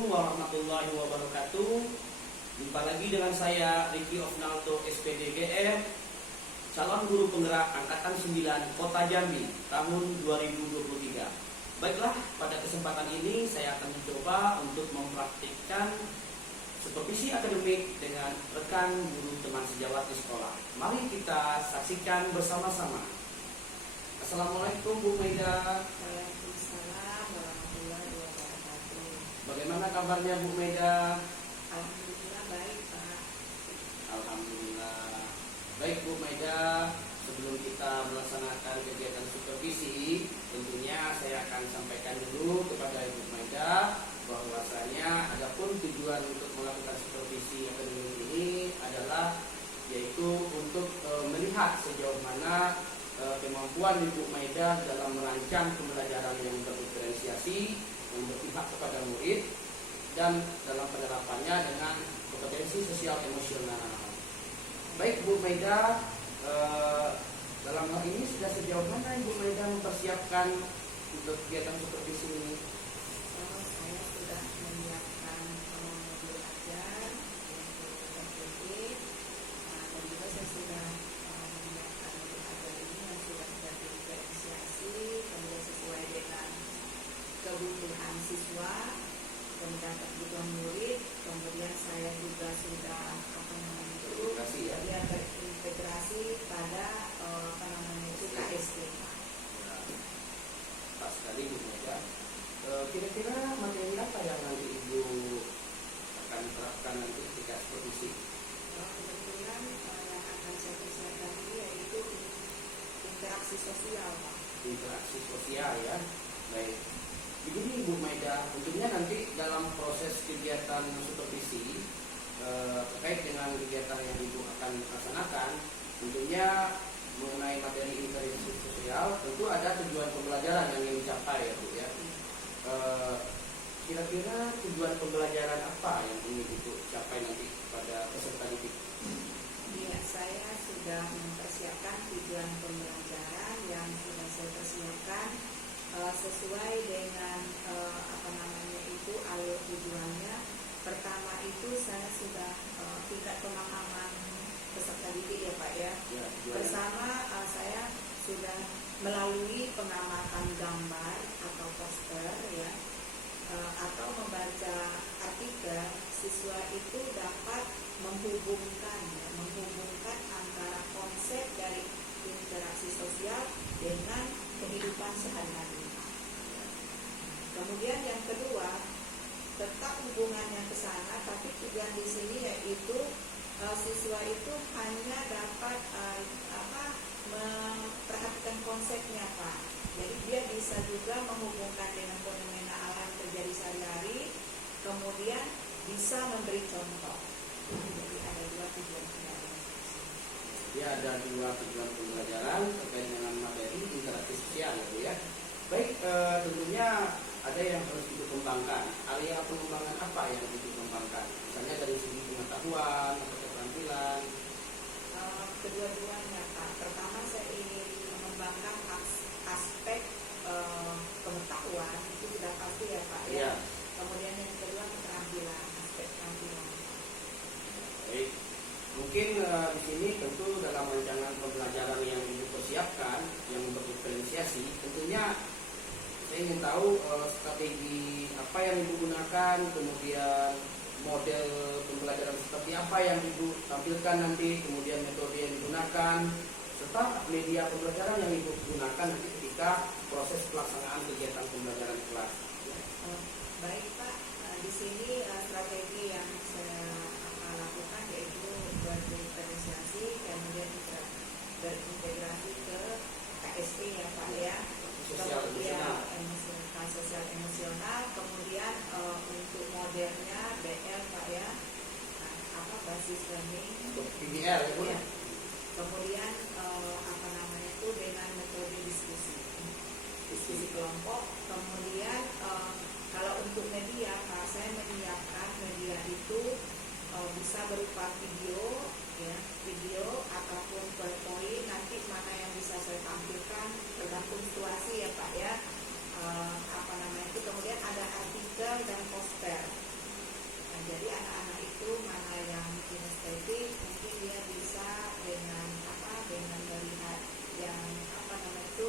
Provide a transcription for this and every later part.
Warahmatullahi wabarakatuh. Jumpa lagi dengan saya Ricky Ofnaldo SPDGM, calon guru penggerak angkatan 9 Kota Jambi tahun 2023. Baiklah, pada kesempatan ini saya akan mencoba untuk mempraktikkan supervisi akademik dengan rekan guru teman sejawat di sekolah. Mari kita saksikan bersama-sama. Assalamualaikum Bu Meda. Waalaikumsalam warahmatullahi wabarakatuh. Bagaimana kabarnya Bu Meda? Alhamdulillah baik Pak. Alhamdulillah. Baik Bu Meda, sebelum kita melaksanakan kegiatan supervisi, tentunya saya akan sampaikan dulu kepada Ibu Meda bahwasanya adapun tujuan untuk melakukan supervisi akademik ini adalah yaitu untuk melihat sejauh mana kemampuan Ibu Meda dalam merancang pembelajaran yang berdiferensiasi, yang berpihak kepada murid, dan dalam penerapannya dengan kompetensi sosial emosional. Baik Bu Meda, dalam hal ini sudah sejauh mana Ibu Meda mempersiapkan untuk kegiatan supervisi ini? Saya sudah menyiapkan modul ajar yang terkait, dan juga saya sudah menyiapkan modul ajar ini yang sudah terdiferensiasi, kemudian sesuai dengan kebutuhan siswa, kemudian kebutuhan murid, kemudian saya juga sudah terintegrasi pada KSP. Pas sekali Bu Meda. Kira-kira materi apa yang nanti Ibu akan terapkan nanti ketika supervisi? Kebetulan yang akan saya persiapkan ini yaitu interaksi sosial, Pak. Interaksi sosial ya. Baik. Begini Bu Meda, tentunya nanti dalam proses kegiatan supervisi terkait dengan kegiatan yang Ibu akan laksanakan, tentunya mengenai materi interaksi sosial tentu ada tujuan pembelajaran yang ingin dicapai ya Bu ya. Kira-kira tujuan pembelajaran apa yang ingin Ibu capai nanti pada peserta didik? Ya, saya sudah mempersiapkan tujuan pembelajaran yang sudah saya persiapkan sesuai dengan alur tujuannya. Pertama itu saya sudah tingkat pemahaman peserta didik ya Pak ya. Bersama saya sudah melalui pengamatan gambar atau poster ya, atau membaca artikel, siswa itu dapat menghubungkan antara konsep dari interaksi sosial dengan kehidupan sehari-hari. Kemudian yang kedua, tetap hubungannya ke sana, tapi tujuan di sini yaitu siswa itu hanya dapat memperhatikan konsepnya Pak. Jadi dia bisa juga menghubungkan dengan fenomena alam terjadi sehari-hari, kemudian bisa memberi contoh. Jadi ada dua tujuan pembelajaran. Ya, ada dua tujuan pembelajaran terkait dengan materi interaksi sosial ya Bu ya. Baik, tentunya ada yang harus dikembangkan. Area pengembangan apa yang dikembangkan? Misalnya dari segi pengetahuan atau keterampilan. Kedua-duanya Pak. Pertama saya ingin mengembangkan aspek pengetahuan, itu sudah pasti ya Pak ya. Kemudian yang kedua keterampilan, aspek keterampilan. Baik, mungkin di sini tentu dalam rancangan pembelajaran yang dipersiapkan yang berdiferensiasi, tentunya saya ingin tahu strategi apa yang Ibu gunakan, kemudian model pembelajaran seperti apa yang Ibu tampilkan nanti, kemudian metode yang digunakan, serta media pembelajaran yang Ibu gunakan nanti ketika proses pelaksanaan kegiatan pembelajaran di kelas. Baik Pak, di sini strategi yang saya akan lakukan yaitu berdiferensiasi, kemudian berintegrasi ke KSP ya Pak ya. Sosial emosional, kemudian untuk modelnya BL Pak ya, basis learning, PBL ya. Kemudian dengan metode diskusi kelompok. Kemudian kalau untuk media Pak, saya menyiapkan media itu bisa berupa video ataupun PowerPoint, nanti mana yang bisa saya tampilkan tergantung situasi ya Pak ya. Kemudian ada artikel dan poster. Jadi anak-anak itu mana yang kinestetik mungkin dia bisa dengan melihat yang itu,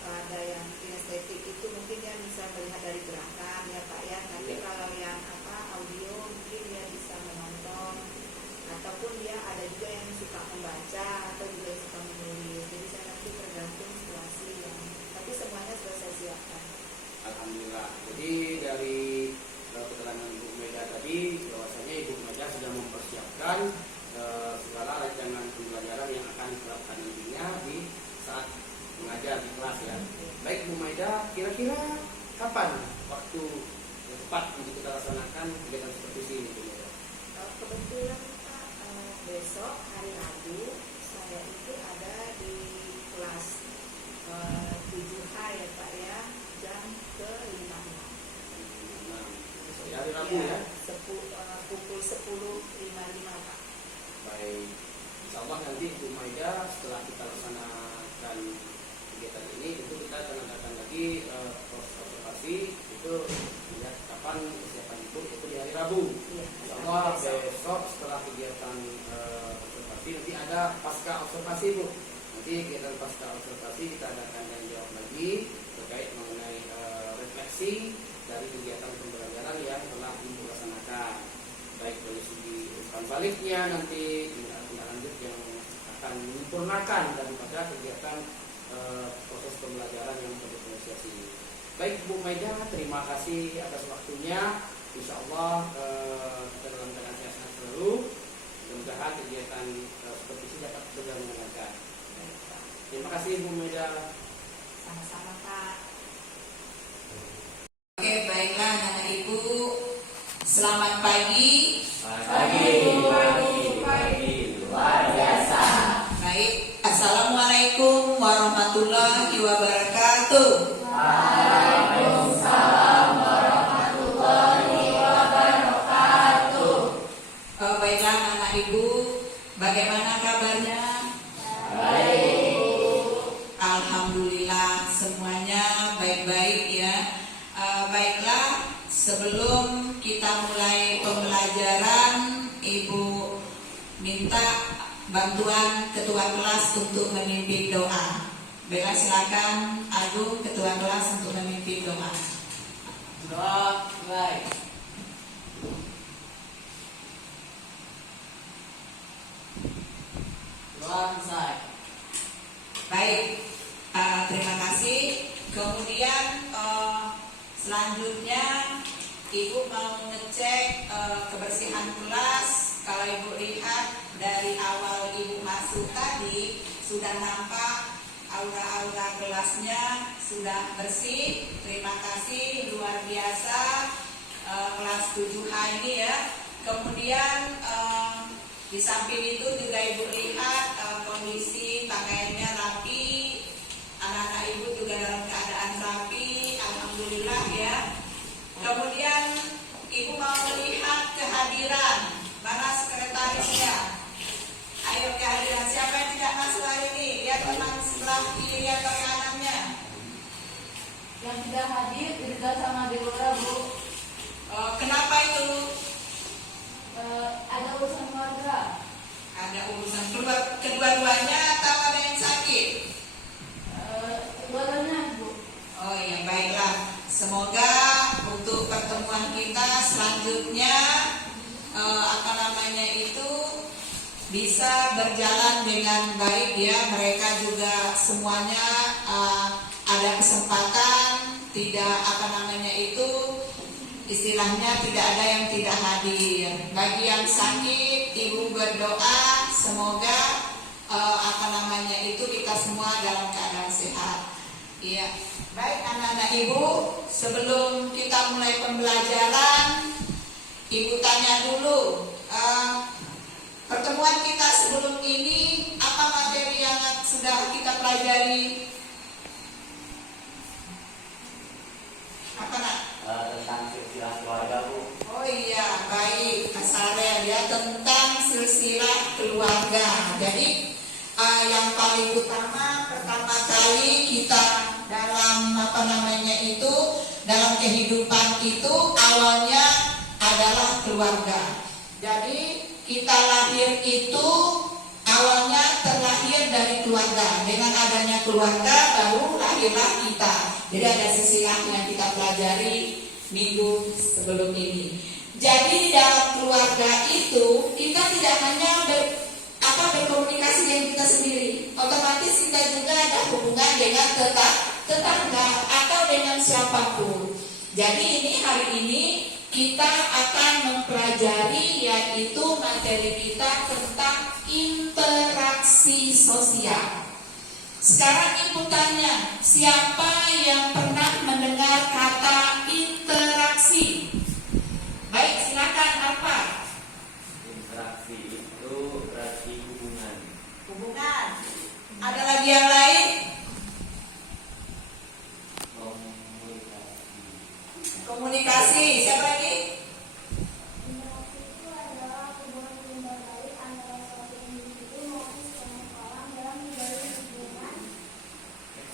ada yang kinestetik itu mungkin dia bisa melihat dari gerakan ya Pak ya. Tapi kalau yang audio mungkin dia bisa menonton, ataupun dia ada juga yang suka membaca atau juga yang suka menulis. Jadi saya nanti tergantung situasi tapi semuanya sudah saya siapkan. Alhamdulillah. Jadi dari keterangan Ibu Mega tadi bahwasanya Ibu Mega sudah mempersiapkan segala rancangan pembelajaran yang akan diterapkan nantinya di saat mengajar di kelas ya. Baik Bu Mega, kira-kira kapan waktu yang tepat untuk kita laksanakan kegiatan seperti ini Bu Mega? Kebetulan Pak, besok hari Rabu saya itu ada di kelas 7H ya Pak ya, jam ke-5. Ya, hari Rabu ya? Pukul 10.55 Pak. Baik, insya Allah nanti Bu Maida setelah kita laksanakan kegiatan ini tentu kita akan adakan lagi proses observasi itu melihat kapan kesiapan ibu itu di hari Rabu. Iya, Insya Allah besok setelah kegiatan observasi nanti ada pasca observasi Bu. Nanti kegiatan pasca observasi kita adakan dan jawab lagi terkait mengenai refleksi dari kegiatan pembelajaran yang telah ibu laksanakan, baik dari segi umpan baliknya nanti tindak lanjut yang akan menyempurnakan daripada kegiatan proses pembelajaran yang berdifferensiasi. Baik Bu Maida, terima kasih atas waktunya. Insya Allah kita dalam keadaan sehat selalu. Mudah-mudahan kegiatan seperti ini dapat berjalan dengan lancar. Terima kasih Bu Maida. Sama-sama Pak. Oke, baiklah anak ibu, selamat pagi. Pagi, luar biasa. Baik, assalamualaikum warahmatullahi wabarakatuh. Waalaikumsalam warahmatullahi wabarakatuh. Baiklah anak ibu, bagaimana kabarnya? Baik. Alhamdulillah semuanya baik-baik ya. Baiklah, sebelum kita mulai pembelajaran, ibu minta bantuan ketua kelas untuk memimpin doa. Baiklah, silakan Agung ketua kelas untuk memimpin doa. Doa baik. Doa selesai. Baik, terima kasih. Kemudian selanjutnya ibu mau ngecek kebersihan kelas. Kalau ibu lihat dari awal ibu masuk tadi sudah nampak aura-aura kelasnya sudah bersih. Terima kasih, luar biasa kelas 7H ini ya. Kemudian di samping itu juga ibu lihat kondisi pakaiannya rapi, anak-anak ibu juga dalam keadaan rapi, alhamdulillah ya. Kemudian ibu mau melihat kehadiran, mana sekretarisnya? Ayo kehadiran, siapa yang tidak masuk hari ini? Lihat teman sebelah kiri atau kanannya. Yang tidak hadir Irga sama Deborah Bu. Kenapa itu? Ada urusan keluarga. Ada urusan kedua-duanya atau ada yang sakit? Keluarganya Bu. Oh iya, baiklah. Semoga untuk pertemuan kita selanjutnya bisa berjalan dengan baik ya. Mereka juga semuanya ada kesempatan, tidak istilahnya tidak ada yang tidak hadir. Bagi yang sakit, ibu berdoa semoga kita semua dalam keadaan sehat. Iya. Baik anak-anak ibu, sebelum kita mulai pembelajaran, ibu tanya dulu, pertemuan kita sebelum ini apa materi yang sudah kita pelajari? Apa nak? Tentang silsilah keluarga Bu. Oh iya, baik, Asare ya, tentang silsilah keluarga. Jadi yang paling utama pertama kali kita dalam dalam kehidupan itu awalnya adalah keluarga. Jadi kita lahir itu awalnya terlahir dari keluarga. Dengan adanya keluarga baru lahirlah kita. Jadi ada silsilah yang kita pelajari minggu sebelum ini. Jadi dalam keluarga itu kita tidak hanya berkomunikasi dengan kita sendiri, otomatis kita juga ada hubungan dengan tetangga atau dengan siapapun. Jadi hari ini kita akan mempelajari yaitu materi kita tentang interaksi sosial. Sekarang ibu tanya, siapa yang pernah mendengar kata interaksi? Baik, silakan apa? Interaksi itu berarti hubungan. Hubungan. Ada lagi yang lain? Komunikasi. Siapa lagi? Interaksi itu adalah hubungan yang baik antara suatu individu maupun sekelompok orang dalam menjalin hubungan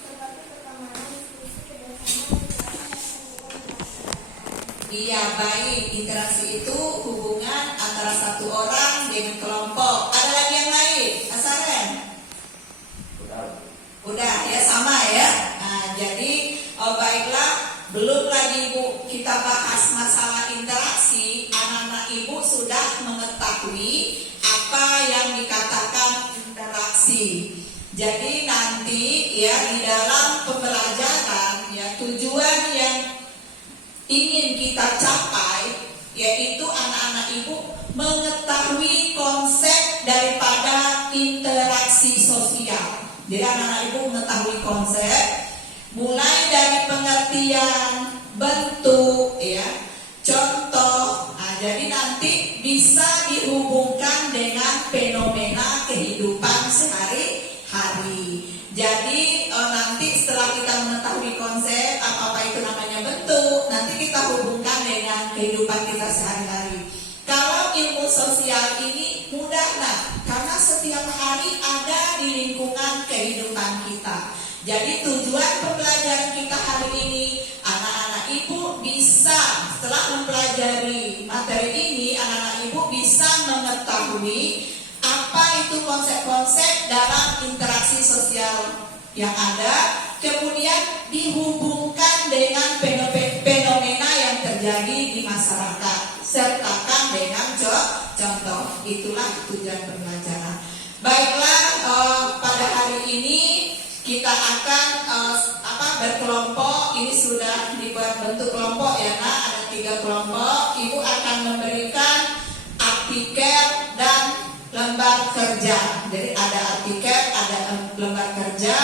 seperti pertemanan, diskusi, kerjasama, dan masyarakat. Iya, baik. Interaksi itu hubungan antara satu orang dengan kelompok. Ada lagi yang lain? Asaren? Udah ya, sama ya. Nah, jadi baiklah, belum lagi Bu kita bahas masalah interaksi, anak-anak Ibu sudah mengetahui apa yang dikatakan interaksi. Jadi nanti ya di dalam pembelajaran ya tujuan yang ingin kita capai yaitu anak-anak Ibu mengetahui konsep daripada interaksi sosial. Jadi anak-anak Ibu mengetahui konsep mulai dari pengertian, bentuk, ya, contoh. Nah, jadi nanti bisa dihubungkan dengan fenomena kehidupan sehari-hari. Jadi nanti setelah kita mengetahui konsep apa itu namanya bentuk, nanti kita hubungkan dengan kehidupan kita sehari-hari. Kalau ilmu sosial ini mudahlah, karena setiap hari ada di lingkungan kehidupan kita. Jadi tujuan pembelajaran kita hari ini, anak-anak Ibu bisa setelah mempelajari materi ini, anak-anak Ibu bisa mengetahui apa itu konsep-konsep dalam interaksi sosial yang ada, kemudian dihubungkan dengan fenomena yang terjadi di masyarakat, sertakan dengan contoh. Itulah tujuan pembelajaran. Baiklah, pada hari ini kita akan berkelompok. Ini sudah dibuat bentuk kelompok ya, Nak. Ada 3 kelompok. Ibu akan memberikan artikel dan lembar kerja. Jadi ada artikel, ada lembar kerja.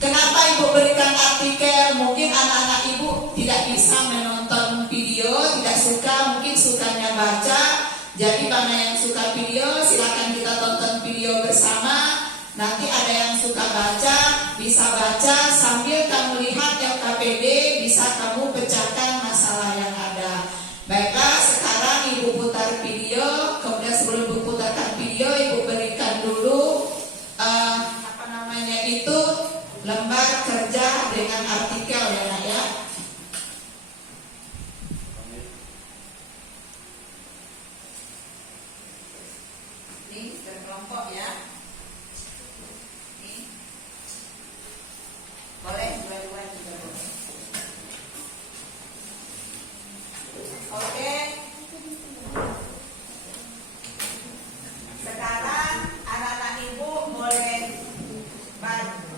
Kenapa Ibu berikan artikel? Mungkin anak-anak Ibu tidak bisa menonton video, tidak suka, mungkin sukanya baca. Jadi mana yang suka video, silakan kita tonton video bersama. Nanti ada yang suka baca, bisa baca sambil kamu lihat LKPD, bisa kamu pecahkan masalah yang ada. Baiklah, sekarang Ibu putar video. Kemudian sebelum Ibu putarkan video, Ibu berikan dulu lembar kerja dengan artikel ya, Nak ya. Ini berkelompok ya. Ini boleh dua-dua juga boleh. Oke. Sekarang anak-anak Ibu boleh bantu.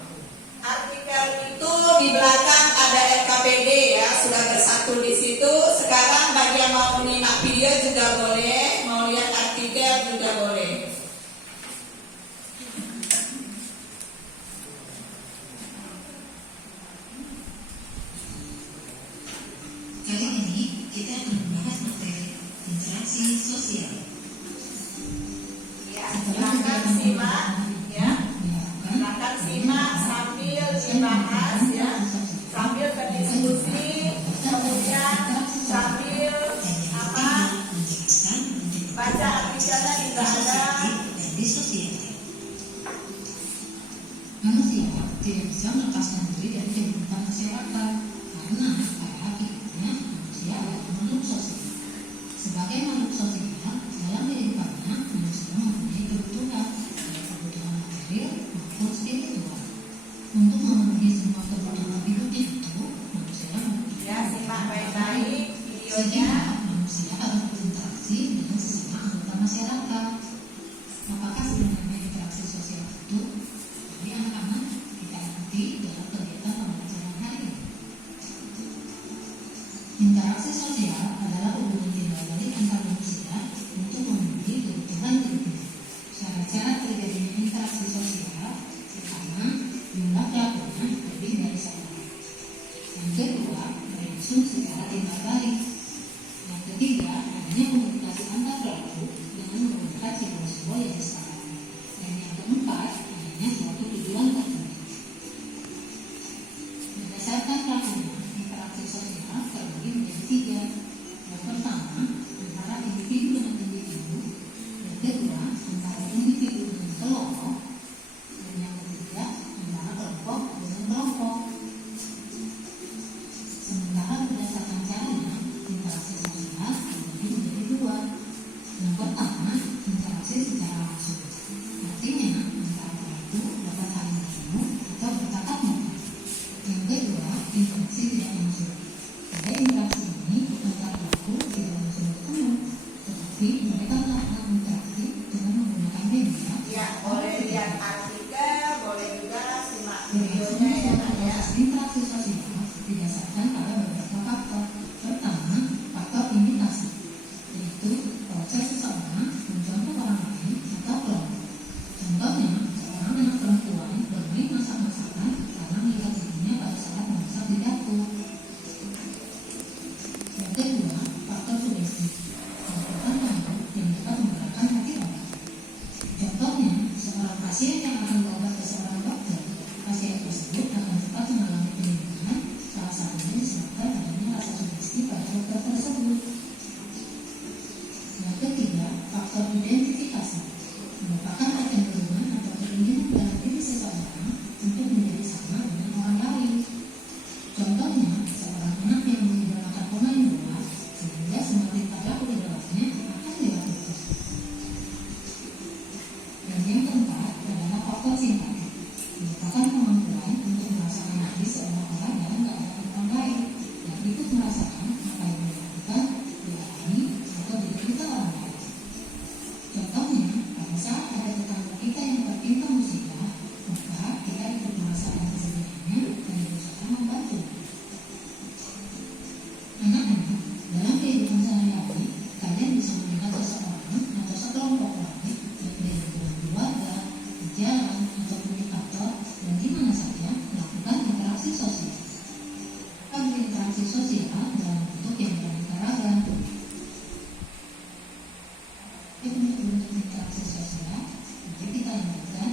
Artikel itu di belakang ada LKPD ya, sudah bersatu di situ. Sekarang bagi yang mau menyimak video juga boleh, mau lihat artikel juga boleh. Kali ini kita akan membahas materi interaksi sosial. Ya, silakan simak ya. Silakan simak sambil dibahas ya, sambil berdiskusi, kemudian sambil baca artikelnya juga ada. Manusia tidak bisa melepaskan diri dari kehidupan masyarakat karena pada hakikatnya manusia adalah makhluk sosial. Sebagai makhluk sosial, dalam kehidupannya manusia mempunyai kebutuhan, baik kebutuhan material maupun spiritual. Untuk memenuhi semua kebutuhan hidupnya itu, manusia membutuhkan Ya, simak baik-baik videonya. sehingga manusia harus berinteraksi dengan sesama anggota masyarakat. Apakah sebenarnya interaksi sosial itu? Jadi anak-anak kita ikuti dalam kegiatan pembelajaran hari ini. Interaksi sosial adalah hubungan timbal balik antar manusia untuk memenuhi kebutuhan hidupnya. Cara-cara terjadinya interaksi sosial pertama, jumlah pelakunya lebih dari satu. Yang kedua, berlangsung secara timbal balik. Yang ketiga, adanya komunikasi antar pelaku dengan menggunakan simbol-simbol yang disepakati. Dan yang keempat, adanya suatu tujuan tertentu. Berdasarkan pelakunya, interaksi sosial terbagi menjadi tiga. Yang pertama, antara individu dengan individu. Yang kedua, antara individu dengan kelompok. Dan yang ketiga, antara kelompok dengan kelompok. Sementara berdasarkan caranya, interaksi sosial terbagi menjadi dua. Yang pertama, interaksi secara langsung. Artinya, antara pelaku dapat saling bertemu atau bertatap muka. Yang kedua, interaksi tidak langsung. Pada interaksi ini, antar pelaku tidak langsung bertemu, tetapi mereka melakukan interaksi dengan menggunakan media. Ya, boleh lihat artikel, boleh juga simak videonya Berlangsung ya, suatu Nak, ya. proses interaksi sosial didasarkan pada beberapa faktor. Pertama, faktor imitasi, yaitu proses seseorang mencontoh orang lain atau kelompok. Contohnya, seorang anak perempuan bermain masak-masakan karena melihat ibunya pada saat memasak di dapur. Yang kedua, faktor sugesti, merupakan pengaruh yang dapat menggerakkan hati orang. Contohnya, seorang pasien yang akan berobat ke seorang dokter, pasien tersebut akan cepat mengalami penyembuhan, salah satunya disebabkan adanya rasa sugesti pada dokter tersebut. Yang ketiga, faktor identifikasi, merupakan kecenderungan atau keinginan dalam diri seseorang untuk menjadi sama dengan orang lain. Contohnya, seorang anak yang mengidolakan pemain bola, sehingga semakin pada idolanya akan dilakukan. Dan yang keempat adalah faktor simpati, merupakan kemampuan untuk merasakan hati seorang orang dalam keadaan orang lain dan ikut merasakan apa yang dilakukan, dialami, atau diderita orang lain. Contohnya, pada saat ada tetangga kita yang tertimpa musibah, maka kita ikut merasakan kesedihannya dan berusaha membantu. Anak-anak, dalam kehidupan sehari-hari, kalian bisa melihat seseorang atau sekelompok orang baik di lingkungan keluarga, di jalan, ataupun di kantor, dan di mana saja melakukan interaksi sosial. Ada interaksi sosial dalam bentuk yang beraneka ragam. Bentuk interaksi sosial, mari kita lanjutkan.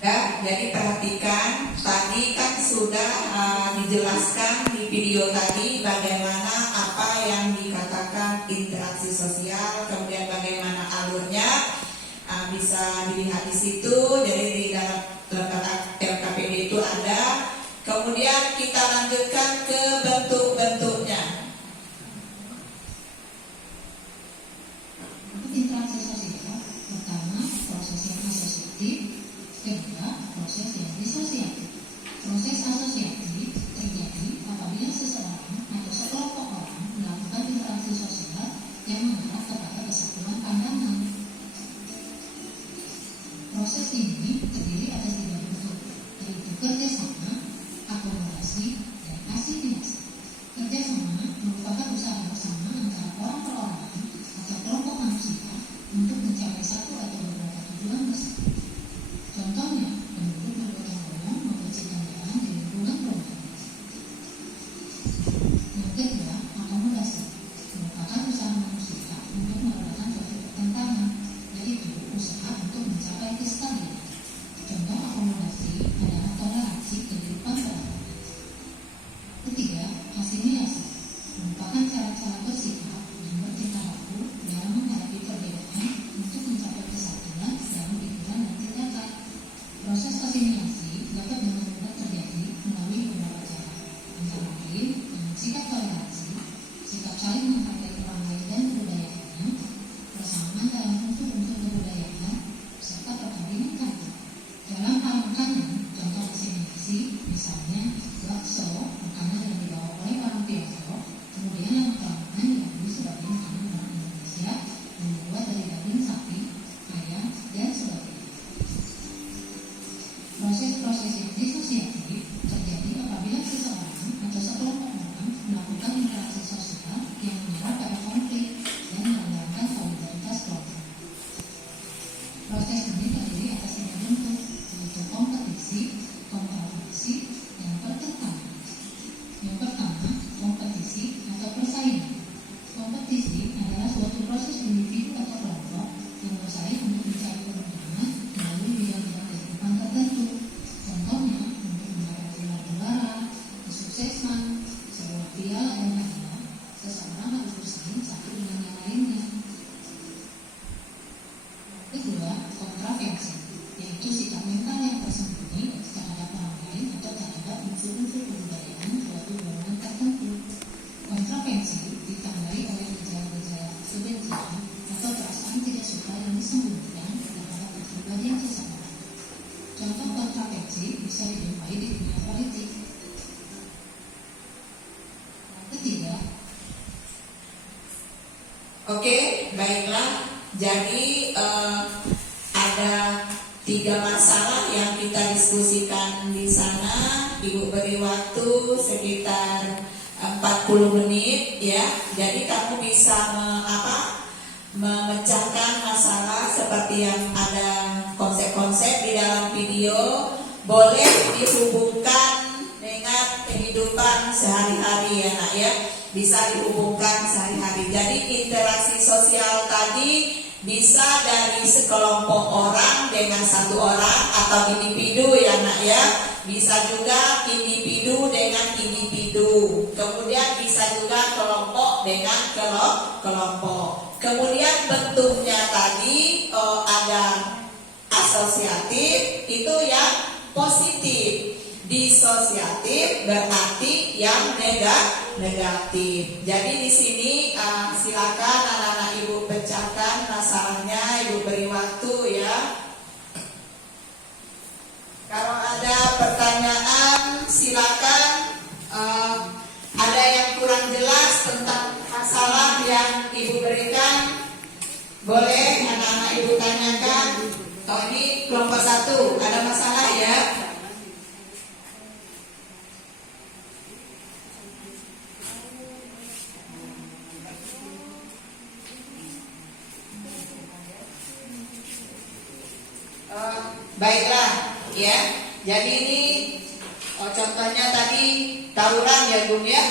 Ya, jadi perhatikan, tadi kan sudah dijelaskan di video tadi bagaimana apa yang dikatakan interaksi sosial, kemudian bagaimana alurnya, bisa dilihat di situ. Jadi di dalam LKPD itu ada. Kemudian kita lanjutkan ke bentuk-bentuknya. Untuk interaksi sosial, pertama proses yang asosiatif, kedua proses yang disosiatif. Proses asosiatif terjadi apabila seseorang atau sekelompok orang melakukan interaksi sosial yang mengarah kepada kesatuan pandangan. Proses ini terdiri atas tiga bentuk, yaitu kerjasama, akomodasi, dan asimilasi. Kerjasama merupakan usaha bersama antara orang perorangan atau kelompok manusia untuk mencapai satu atau beberapa tujuan bersama. Contohnya, penduduk bergotong-royong membersihkan jalan di lingkungan perumahan. Yang kedua, akomodasi merupakan usaha manusia untuk meredakan suatu pertentangan, yaitu usaha untuk mencapai kestabilan. Contoh akomodasi adalah toleransi Oke, baiklah. Jadi ada 3 masalah yang kita diskusikan di sana. Ibu beri waktu sekitar 40 menit ya. Jadi kamu bisa memecahkan masalah seperti yang ada konsep-konsep di dalam video. Boleh dihubungkan dengan kehidupan sehari-hari ya nak ya. Bisa dihubungkan sehari-hari. Jadi interaksi sosial tadi bisa dari sekelompok orang dengan satu orang atau individu ya nak ya. Bisa juga individu dengan individu. Kemudian bisa juga kelompok dengan kelompok. Kemudian bentuknya tadi ada asosiatif, itu yang positif. Disosiatif berarti yang negatif. Jadi di sini silakan anak-anak ibu pecahkan masalahnya, ibu beri waktu ya. Kalau ada pertanyaan silakan. Ada yang kurang jelas tentang masalah yang ibu berikan, boleh anak-anak ibu tanyakan. Ini kelompok 1 ada masalah ya. Baiklah ya. Jadi ini contohnya tadi tawuran ya Gung ya.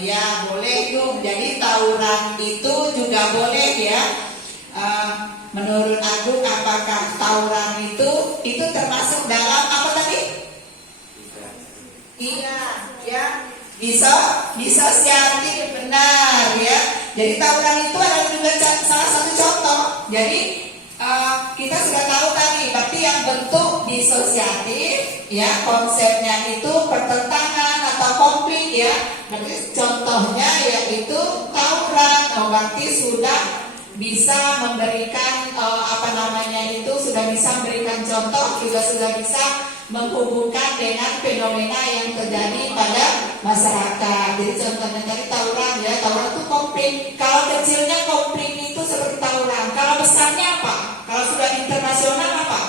Ya boleh Gung. Jadi tawuran itu juga boleh ya. Menurut Agung apakah tawuran itu termasuk dalam apa tadi? Iya ya. Disosiatif benar ya. Jadi tawuran itu adalah juga salah satu contoh. Jadi kita sudah tahu tadi, berarti yang bentuk disosiatif ya, konsepnya itu pertentangan atau konflik ya. Berarti contohnya yaitu tawuran. Berarti sudah bisa memberikan sudah bisa memberikan contoh, juga sudah bisa menghubungkan dengan fenomena yang terjadi pada masyarakat. Jadi contohnya tadi tawuran ya, tawuran itu konflik. Kalau kecilnya konflik itu seperti tawuran. Kalau besarnya apa? Kalau sudah internasional apa?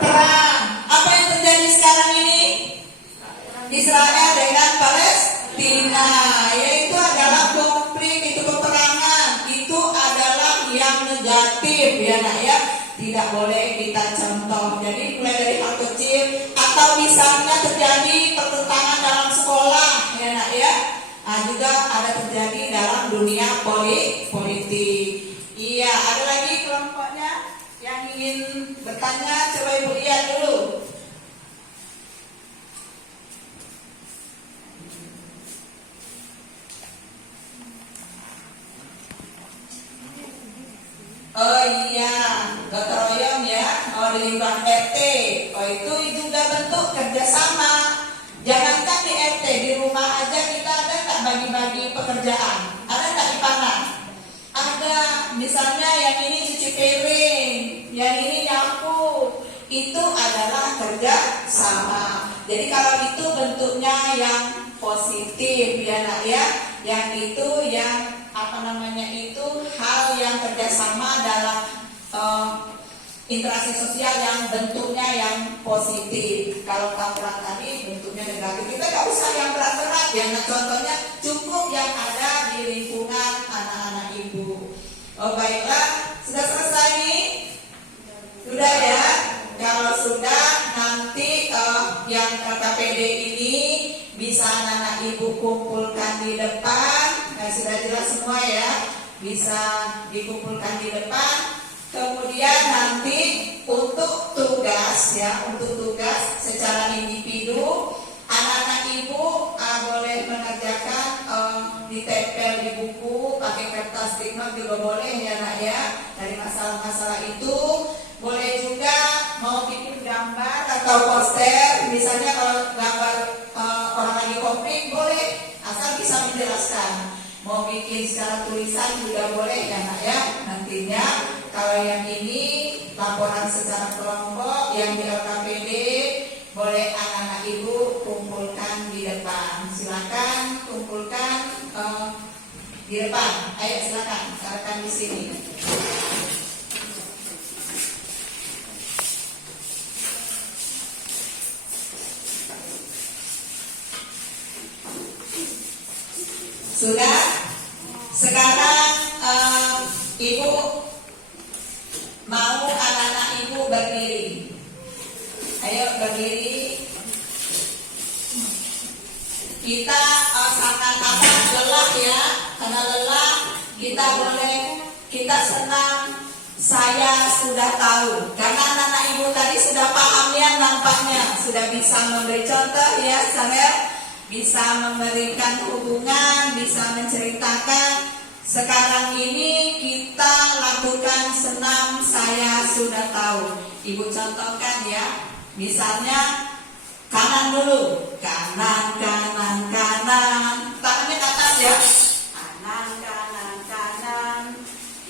Perang. Apa yang terjadi sekarang ini? Israel dengan Palestina. Yaitu adalah konflik, itu peperangan. Itu adalah yang negatif ya nak ya. Tidak boleh kita contoh. Jadi mulai dari hal kecil atau misalnya terjadi pertentangan dalam sekolah ya nak ya. Juga ada terjadi dalam dunia politik. Iya, ada lagi kelompoknya yang ingin bertanya, coba ibu lihat dulu. Oh iya, gotong royong ya, di lingkungan RT. Itu juga bentuk kerjasama. Jangankan di RT, di rumah aja kita ada nggak bagi-bagi pekerjaan? Ada nggak di panah? Ada. Misalnya yang ini cuci piring, yang ini nyapu. Itu adalah kerjasama. Jadi kalau itu bentuknya yang positif ya nak ya, yang itu yang itu hal yang kerjasama dalam interaksi sosial yang bentuknya yang positif. Kalau tawuran tadi bentuknya negatif, kita nggak usah yang berat-berat ya. Nah, contohnya cukup yang ada di lingkungan anak-anak ibu. Oh baiklah, sudah selesai nih? Sudah ya. Kalau sudah nanti yang KKPD ini bisa anak-anak ibu kumpulkan di depan. Sudah jelas semua ya, bisa dikumpulkan di depan. Kemudian nanti untuk tugas ya, untuk tugas secara individu, anak-anak ibu boleh mengerjakan ditempel di buku, pakai kertas stiker juga boleh ya nak ya. Dari masalah-masalah itu boleh juga mau bikin gambar atau poster, misalnya kalau gambar orang lagi konflik boleh, asal bisa menjelaskan. Mau bikin secara tulisan juga boleh ya nak ya. Nantinya kalau yang ini laporan secara kelompok, yang di LKPD boleh anak-anak ibu kumpulkan di depan. Silakan kumpulkan di depan. Ayo silakan. di sini. Sudah? Sekarang Ibu mau anak-anak Ibu berdiri. Ayo berdiri. Kita sangat lelah ya. Karena lelah kita senang saya sudah tahu. Karena anak-anak Ibu tadi sudah paham ya, nampaknya sudah bisa memberi contoh ya, Samuel. Bisa memberikan hubungan, bisa menceritakan. Sekarang ini kita lakukan senam saya sudah tahu. Ibu contohkan ya. Misalnya kanan dulu. Kanan, kanan, kanan. Tangannya ke atas ya. Kanan, kanan, kanan.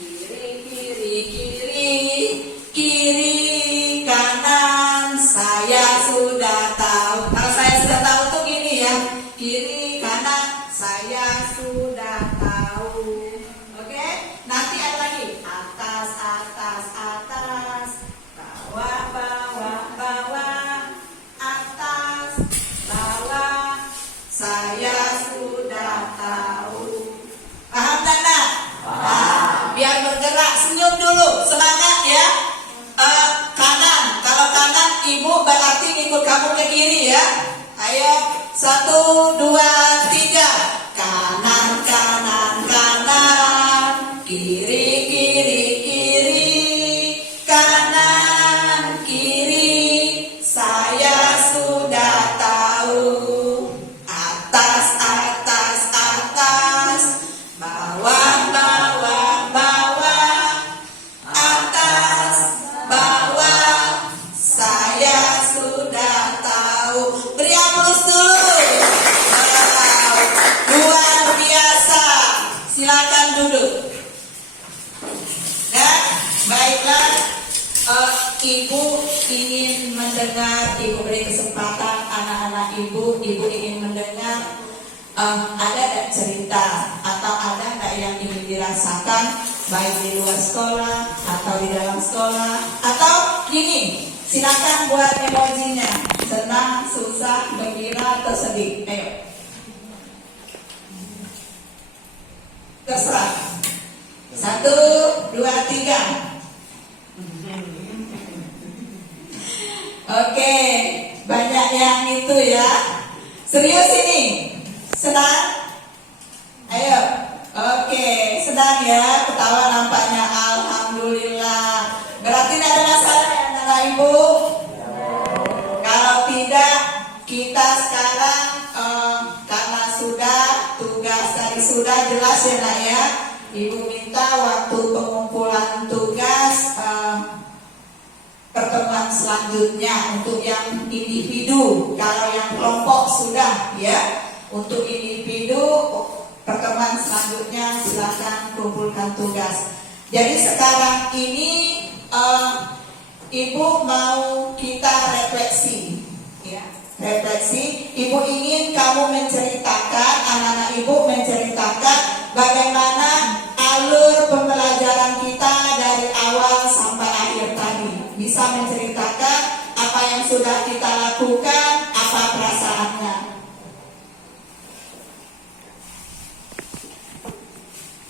Kiri, kiri, kiri. Kiri, kanan. Saya sudah tahu. Kalau saya sudah tahu tuh gini ya. Kiri, kanan. Saya sudah tahu. Oke? Nanti ada lagi. Atas, atas, atas. Bawah, bawah, bawah. Atas, bawah. Saya sudah tahu. Paham tak nak? Paham. Biar bergerak, senyum dulu. Semangat ya. Kanan. Kalau kanan, Ibu berarti ikut kamu ke kiri ya. Ayo. 1, 2, 3. Kanan, kanan, kanan. Kiri, kiri, kiri. Kanan, kiri. Saya sudah tahu. Atas, atas, atas. Bawah, bawah, bawah. Atas, bawah. Saya sudah tahu. Beri aplaus dulu. Luar biasa. Silakan duduk. Nah, baiklah. Ibu ingin mendengar. Ibu beri kesempatan anak-anak Ibu ingin mendengar. Ada tak cerita atau ada tak yang ingin dirasakan baik di luar sekolah atau di dalam sekolah atau gini. Silakan buat emojinya. Senang, susah, gembira, atau sedih. Ayo. Terserah. 1, 2, 3. Oke, banyak yang itu ya. Serius ini? Senang? Ayo. Oke, senang ya. Ketawa nampaknya. Alhamdulillah. Berarti tidak ada masalah ya anak Ibu? Kalau tidak, kita sekarang karena sudah tugas tadi sudah jelas ya nak ya. Ibu minta waktu pengumpulan tugas pertemuan selanjutnya untuk yang individu. Kalau yang kelompok sudah ya. Untuk individu pertemuan selanjutnya silakan kumpulkan tugas. Jadi sekarang ini Ibu mau kita refleksi ya. Refleksi, Ibu ingin kamu menceritakan, anak-anak Ibu menceritakan bagaimana alur pembelajaran kita dari awal sampai akhir tadi. Bisa menceritakan apa yang sudah kita lakukan, apa perasaannya.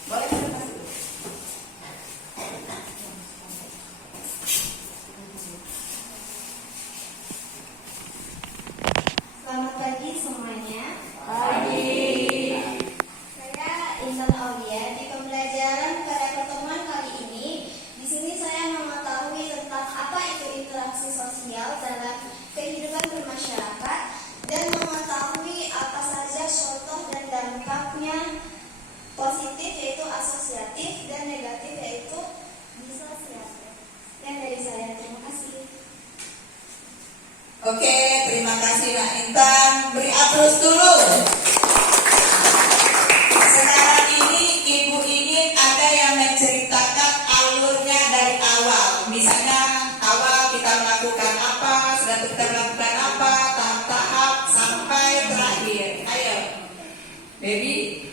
Boleh kita masuk? Selamat pagi semuanya. Pagi. Saya Intan Aulia. Di pembelajaran pada pertemuan kali ini, di sini saya mengetahui tentang apa itu interaksi sosial dalam kehidupan bermasyarakat dan mengetahui apa saja contoh dan dampaknya, positif yaitu asosiatif dan negatif yaitu disosiatif. Yang dari saya, terima kasih. Oke, terima kasih Nak Intan. Beri aplaus dulu. Sekarang ini Ibu ingin ada yang menceritakan alurnya dari awal. Misalnya awal kita melakukan apa, sudah kita melakukan apa, tahap-tahap sampai terakhir. Ayo, baby.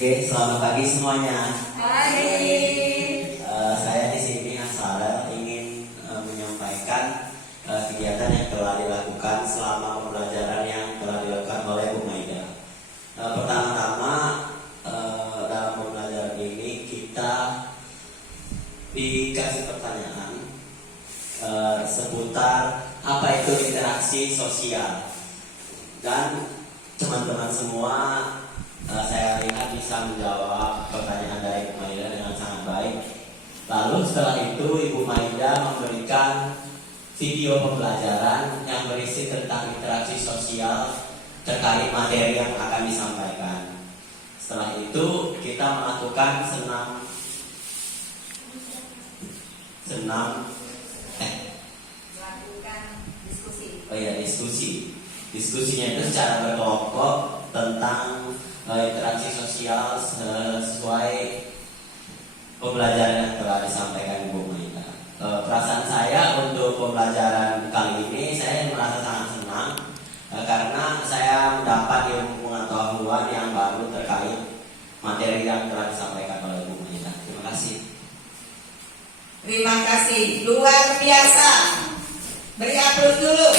Oke, selamat pagi semuanya. Pagi. Saya di sini Asara ingin menyampaikan kegiatan yang telah dilakukan selama pembelajaran yang telah dilakukan oleh Bu Maida. Pertama-tama dalam pembelajaran ini kita dikasih pertanyaan seputar apa itu interaksi sosial, dan teman-teman semua saya lihat bisa menjawab pertanyaan dari Ibu Maida dengan sangat baik. Lalu setelah itu Ibu Maida memberikan video pembelajaran yang berisi tentang interaksi sosial terkait materi yang akan disampaikan. Setelah itu kita melakukan Melakukan diskusi. diskusi. Diskusinya itu secara berkelompok tentang interaksi sosial sesuai pembelajaran yang telah disampaikan Ibu Maida. Perasaan saya untuk pembelajaran kali ini saya merasa sangat senang karena saya mendapat ilmu pengetahuan yang baru terkait materi yang telah disampaikan oleh Ibu Maida. Terima kasih. Terima kasih, luar biasa. Beri aplaus dulu.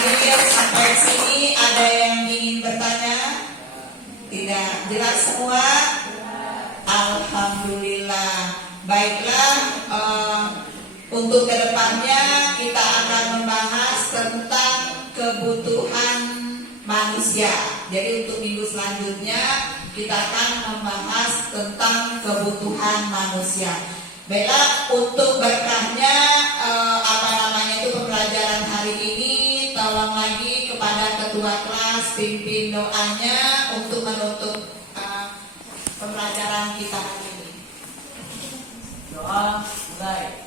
Terakhir sampai sini ada yang ingin bertanya? Tidak, jelas semua? Alhamdulillah. Baiklah, untuk kedepannya kita akan membahas tentang kebutuhan manusia. Jadi untuk minggu selanjutnya kita akan membahas tentang kebutuhan manusia. Baiklah, untuk berkahnya pembelajaran hari ini, tolong lagi kepada ketua kelas pimpin doanya untuk menutup pembelajaran kita hari ini. Doa mulai.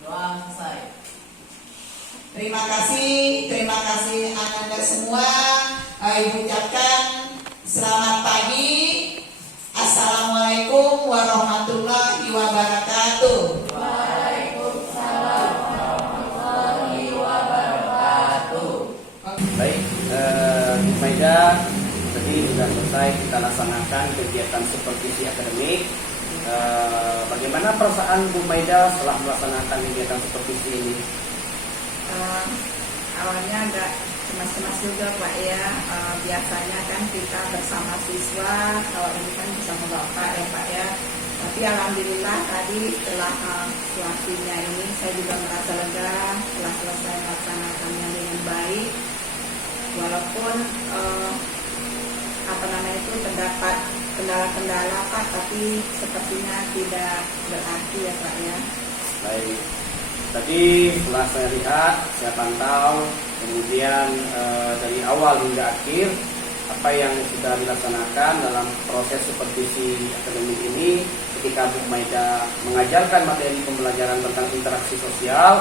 Doa selesai. Terima kasih Anda semua. Ibu ucapkan selamat pagi. Assalamualaikum warahmatullahi wabarakatuh. Waalaikumsalam warahmatullahi wabarakatuh. Baik, Bu Maida, tadi sudah selesai kita laksanakan kegiatan supervisi akademik. Bagaimana perasaan Bu Maida setelah melaksanakan kegiatan supervisi ini? Awalnya agak cemas-cemas juga Pak ya. Biasanya kan kita bersama siswa, kalau ini kan bersama Bapak ya Pak ya. Tapi alhamdulillah tadi setelah situasinya ini saya juga merasa lega setelah selesai melaksanakannya dengan baik. Walaupun terdapat kendala-kendala Pak, tapi sepertinya tidak berarti ya Pak ya. Baik, tadi setelah saya lihat, saya pantau, kemudian dari awal hingga akhir apa yang sudah dilaksanakan dalam proses supervisi akademik ini, ketika Bu Maida mengajarkan materi pembelajaran tentang interaksi sosial,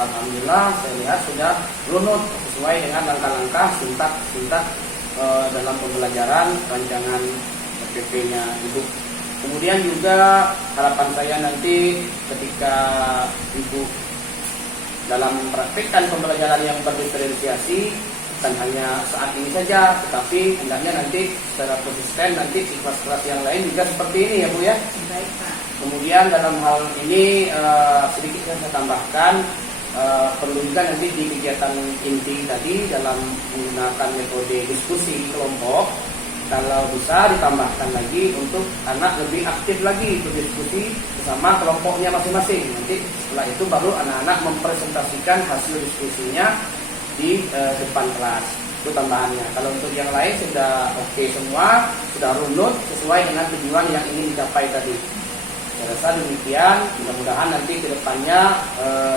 alhamdulillah saya lihat sudah runut sesuai dengan langkah-langkah sintak dalam pembelajaran rancangan PP-nya Ibu. Kemudian juga harapan saya nanti ketika Ibu dalam mempraktikkan pembelajaran yang berdiferensiasi, bukan hanya saat ini saja, tetapi hendaknya nanti secara konsisten nanti di kelas-kelas yang lain juga seperti ini ya Bu ya. Baik Pak. Kemudian dalam hal ini sedikit yang saya tambahkan, perlu juga nanti di kegiatan inti tadi dalam menggunakan metode diskusi kelompok, kalau bisa ditambahkan lagi untuk anak lebih aktif lagi berdiskusi bersama kelompoknya masing-masing. Nanti setelah itu baru anak-anak mempresentasikan hasil diskusinya di depan kelas. Itu tambahannya. Kalau untuk yang lain sudah oke semua, sudah runut sesuai dengan tujuan yang ingin dicapai tadi. Saya rasa demikian. Mudah-mudahan nanti ke depannya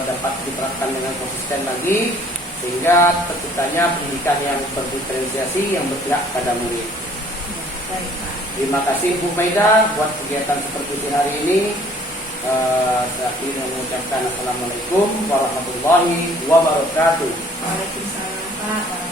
dapat diterapkan dengan konsisten lagi, sehingga terciptanya pendidikan yang berdiferensiasi yang berpihak pada murid. Baik Pak. Terima kasih Bu Maida buat kegiatan seperti hari ini. Saya ingin mengucapkan Assalamualaikum warahmatullahi wabarakatuh. Waalaikumsalam Pak.